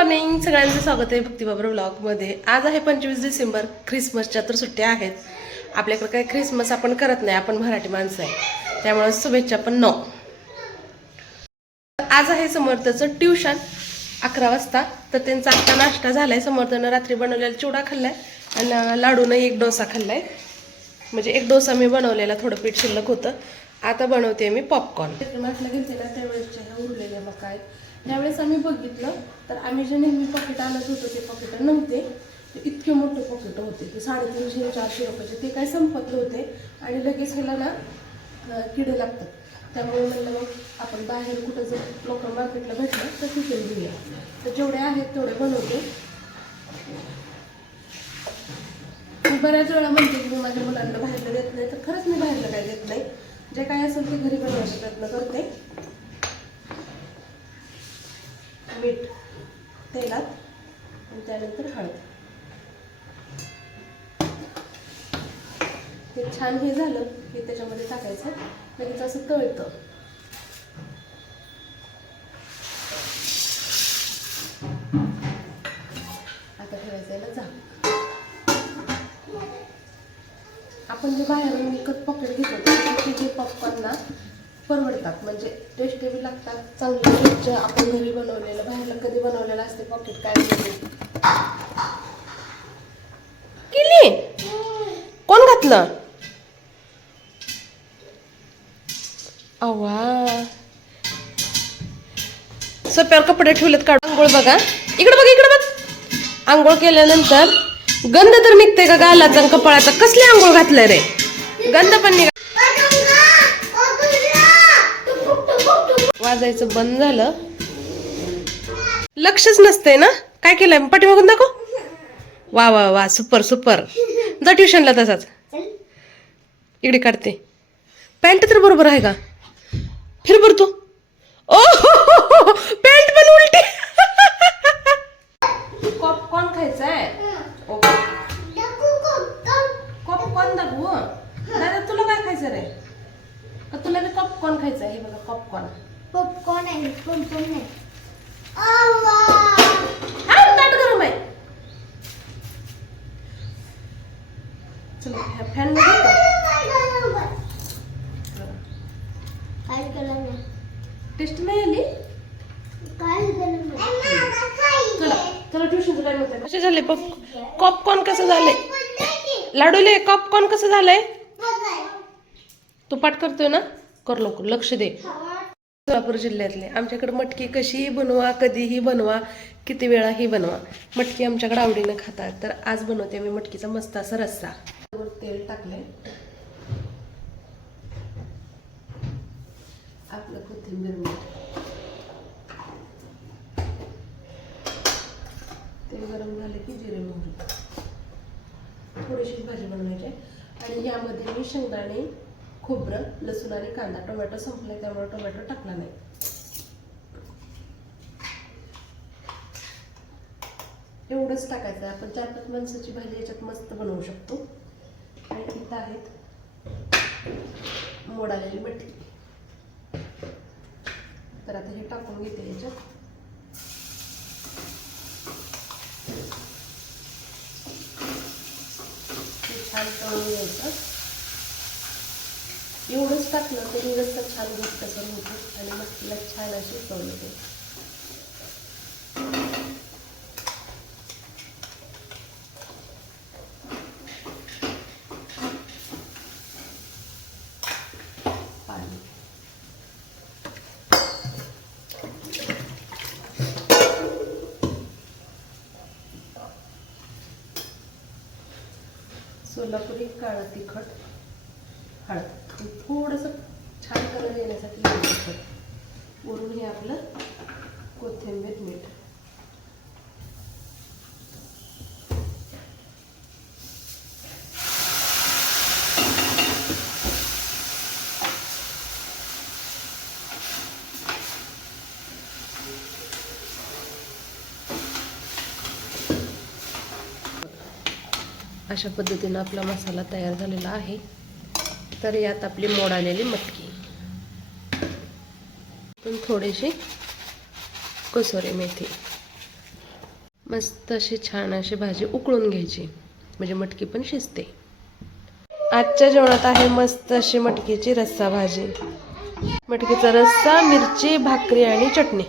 Morning, सगळ्यांचं स्वागत आहे भक्तिबाबर ब्लॉगमध्ये. आज आहे 25 डिसेंबर. ख्रिसमसच्या तर सुट्ट्या आहेत. आपल्याकडे काय ख्रिसमस आपण करत नाही, आपण मराठी माणसं आहे, त्यामुळे शुभेच्छा पण नो. आज आहे समर्थचं ट्युशन 11 वाजता. तर त्यांचा आता नाश्ता झालाय. समर्थनं रात्री बनवलेला चिवडा खाल्लाय आणि लाडूनं एक डोसा खाल्लाय. म्हणजे एक डोसा मी बनवलेला, थोडं पीठ शिल्लक होतं. आता बनवते मी पॉपकॉर्न. म्हटलं घेते ना त्यावेळेसच्या ह्या उरलेल्या मका आहेत. त्यावेळेस आम्ही बघितलं तर आम्ही जे नेहमी पॉकेट आणत होतो ते पॉकेट नव्हते. ते इतके मोठे पॉकेट होते, ते 350-400 रुपयाचे. ते काय संपत नव्हते आणि लगेच ह्याला ना किडे लागतात. त्यामुळे म्हणलं मग आपण बाहेर कुठं जर लोकल मार्केटला भेटलं तर तिथे घेऊया. तर जेवढे आहेत तेवढे बनवते. मी बऱ्याच वेळा म्हणते की मी माझ्या मुलांना बाहेरला देत नाही, तर खरंच मी बाहेरला काय देत नाही. जे काय असेल ते घरी बनवायचा प्रयत्न करते. मीठ तेलात आणि त्यानंतर हळद. ते छान हे झालं की त्याच्यामध्ये टाकायचं, लगेच असं तळतं. आता ठेवायचं याला झाक. आपण जे बाहेरून विकत पॉकेट घेतो ते पॉपकॉर्न ना परवडतात, म्हणजे टेस्टी बी लागतात, चांगलं स्वच्छ. आपण घरी बनवलेलं, बाहेरला कधी बनवलेलं असते पॉकेट काय केली. कोण घातलं? अव्वा, सोप्यावर कपडे ठेवलेत काढून. आंघोळ बघा, इकडे बघ, इकडे बघ. आंघोळ केल्यानंतर गंध तर निघते का गालाचा कपाळाचा? कसली आंघोळ घातलंय रे? गंध पण निघा. वाजायचं बंद झालं, लक्षच नसतंय ना काय केलंय. पाठीमागून दाखव. वा वा वा, सुपर सुपर. जा ट्युशनला तसाच. इकडे काढते. पॅन्ट तर बरोबर आहे का? फिर बर तू. ओ पॅन्ट पण उलटी. पॉपकॉर्न खायचा आहे. पॉपकॉर्न दाखवू. दादा तुला काय खायचं रे? का तुला बी पॉपकॉर्न खायचं आहे? हे बघा पॉपकॉर्न. पॉपकॉर्न आहे, पॉपकॉर्न नाही. ताट गरम आहे. चला ह्या फॅन काय केलं नाही, टेस्ट नाही आली. काय केलं नाही. चला चला ट्युशनचं टाइम होतं. कसे झाले पॉपकॉर्न? कसं झालंय लाडूले? पॉपकॉर्न कसं झालंय? तू पाठ करतोय ना? कर लवकर, लक्ष दे. सोलापूर जिल्ह्यातले आमच्याकडे मटकी कशीही बनवा, कधीही बनवा, किती वेळाही बनवा, मटकी आमच्याकडे आवडीनं खातात. तर आज बनवते मी मटकीचा मस्त असा रस्सा. तेल टाकलंय, आपलं कोथिंबीर, मीठ. तेल गरम झाले की जिरे मोहरी, थोडीशी भाजी बनवायची. आणि यामध्ये मी शेंगदाणे, खोबरं, लसूण आणि कांदा. टोमॅटो संपलाय त्यामुळे टोमॅटो टाकला नाही. एवढंच टाकायचं आहे. आपण 4-5 माणसाची भाजी याच्यात मस्त बनवू शकतो. आणि इथं आहेत मोड आलेली मटकी. तर आता हे टाकून घेते याच्यात. छान तळून घ्यायचं. एवढंच टाकलं तरी रस्सा छान घट्ट करून होतो आणि मटकीला छान अशी चव येते. पाणी सोलापुरी काळं तिखट, हळद, थोडंसं छान कलर येण्यासाठी तिखट. वरून हे आपलं कोथिंबीर, मीठ. अशा पद्धतीनं आपला मसाला तयार झालेला आहे. तर यात आपली मोड आलेली मटकी, पण थोडीशी कसुरी मेथी. मस्त अशी छान अशी भाजी उकळून घ्यायची म्हणजे मटकी पण शिजते. आजच्या जेवणात आहे मस्त अशी मटकीची रस्सा भाजी. मटकीचा रस्सा, मिरची, भाकरी आणि चटणी.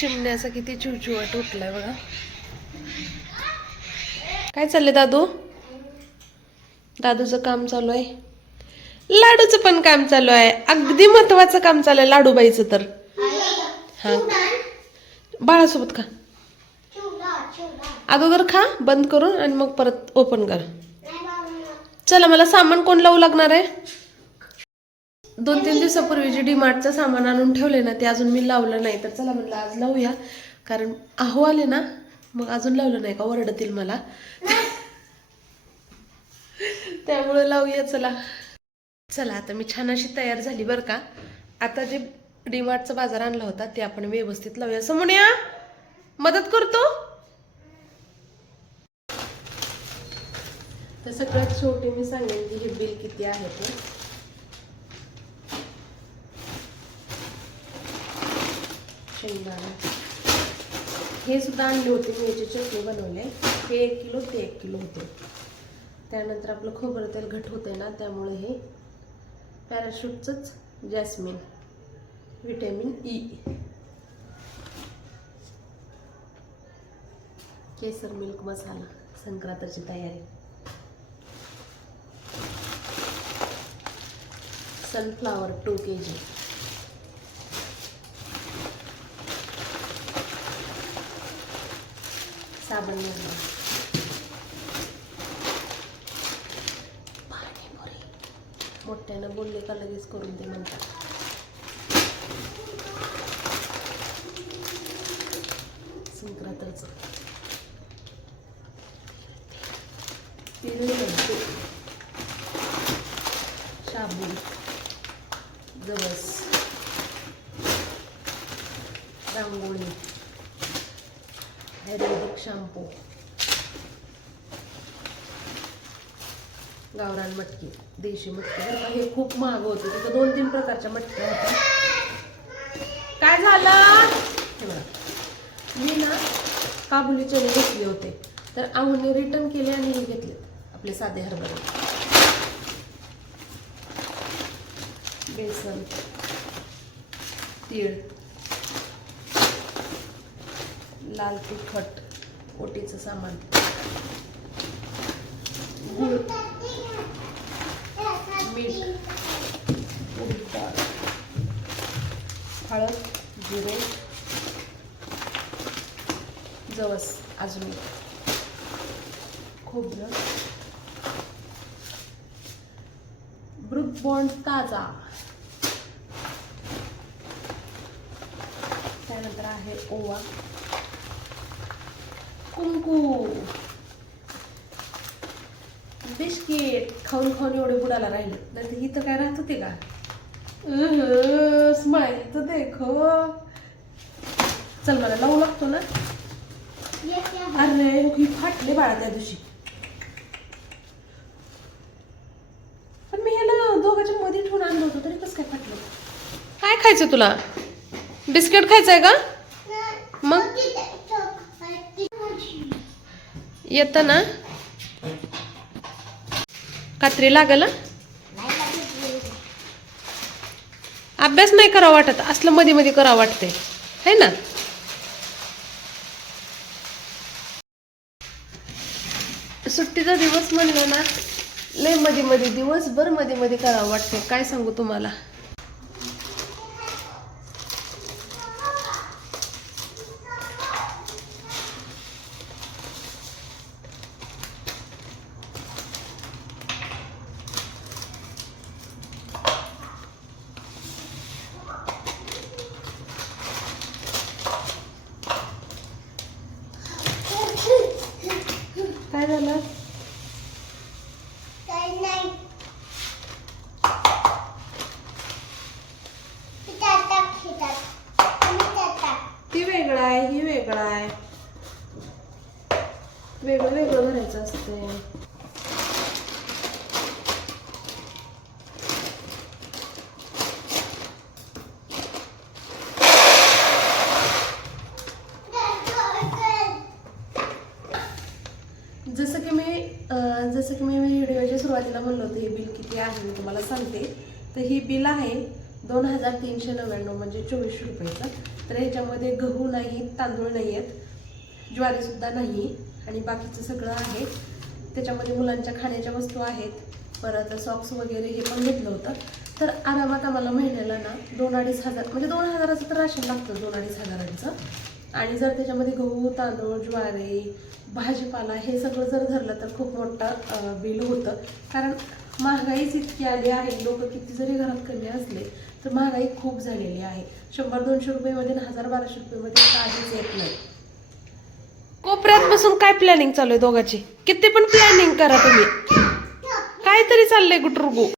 चिमण्याचा किती चिवचिवाट उठलाय बघा. काय चाललंय दादू? दादूचं काम चालू आहे. लाडूचं पण काम चालू आहे. अगदी महत्वाचं काम चालू आहे लाडूबाईचं तर. हा बाळासोबत खा. अगोदर खा बंद करून आणि मग परत ओपन कर. चला मला सामान कोण लावू लागणार आहे? 2-3 दिवसापूर्वी जे डीमार्टचं सामान आणून ठेवले ना ते अजून मी लावलं नाही. तर चला म्हणलं आज लावूया. कारण आहो आले ना मग अजून लावलं नाही का ओरडतील मला. त्यामुळे लावूया चला. चला आता मी छान अशी तयार झाली बरं का. आता जे डीमार्टचा बाजार आणला होता ते आपण व्यवस्थित लावूया. समोनिया मदत करतो. तर सगळ्यात शेवटी मी सांगेन की हे बिल किती आहे ते. शेंगदाणे हे सुद्धा आणले होते. मी याची चटणी बनवली. हे 1 किलो ते 1 किलो होते. त्यानंतर आपलं खोबरं तेल घट होतंय ना त्यामुळे हे पॅराशूटचंच जॅस्मिन विटॅमिन ई, केसर मिल्क मसाला, संक्रांतीची तयारी, सनफ्लावर 2 kg, साबण पाणीपुरी. मोठ्यानं बोलले का लगेच करून ते म्हणतात. संक्रांतीचं शाबू, जवस, रांगोळी, आयुर्वेदिक शॅम्पू, गावरान मटकी, देशी मटकी. बरं का हे खूप महाग होतं. तिथं 2-3 प्रकारच्या मटक्या होत्या. काय झालं हे बघा. मी ना काबुली चणे घेतले होते तर आम्ही रिटर्न केले आणि हे घेतले आपले साधे हरभरे. बेसन, तीळ, लाल तिखट, ओटीचं सामान, गूळ, मीठ, उडीद डाळ, हळद, जिरे, जवस, अजून खोबरं, ब्रूक बॉन्ड ताजा, त्यानंतर आहे ओवा, कुंकू, बिस्किट. खाऊन खाऊन एवढे बुडाला राहिले नाही तर इथं काय राहत होते का. स्माइल तर देखो. चल मला लावू लागतो ना. अरे ही फाटले बाळा त्या दिवशी. पण मी ह्याला दोघांच्या मध्ये ठेवून आणलं होतं तरी कसं काय फाटलं. काय खायचं तुला? बिस्किट खायचंय का? मग येतं ना कात्री लागल. अभ्यास नाही करावा वाटत असलं मध्ये मध्ये करावं वाटते है ना. सुट्टीचा दिवस म्हणलं ना लय मध्ये मध्ये दिवसभर मध्ये मध्ये करावं वाटते. काय सांगू तुम्हाला. काय झालं? ती वेगळं आहे ही वेगळं आहे. वेगळं वेगळं भरायचं असते. बिल किती आहे मी तुम्हाला सांगते. तर ही बिल आहे 2399 म्हणजे 2400 रुपयाचं. तर ह्याच्यामध्ये गहू नाही, तांदूळ नाही आहेत, ज्वारीसुद्धा नाही आणि बाकीचं सगळं आहे. त्याच्यामध्ये मुलांच्या खाण्याच्या वस्तू आहेत, परत सॉक्स वगैरे हे पण घेतलं होतं. तर आरामात आम्हाला महिन्याला ना 2-2.5 हजार म्हणजे 2000चं तर राशन लागतं, 2-2.5 हजारांचं. आणि जर त्याच्यामध्ये गहू, तांदूळ, ज्वारी, भाजीपाला हे सगळं जर धरलं तर खूप मोठं बिल होतं. कारण महागाईच इतकी आली आहे, लोक किती जरी घरात कमी असले तर महागाई खूप झालेली आहे. 100-200 रुपयेमध्ये 1000-1200 रुपयेमध्ये काहीच येत नाही. कोपऱ्यात बसून काय प्लॅनिंग चालू आहे दोघांची? किती पण प्लॅनिंग करा तुम्ही, काहीतरी चाललंय गुटरुगू.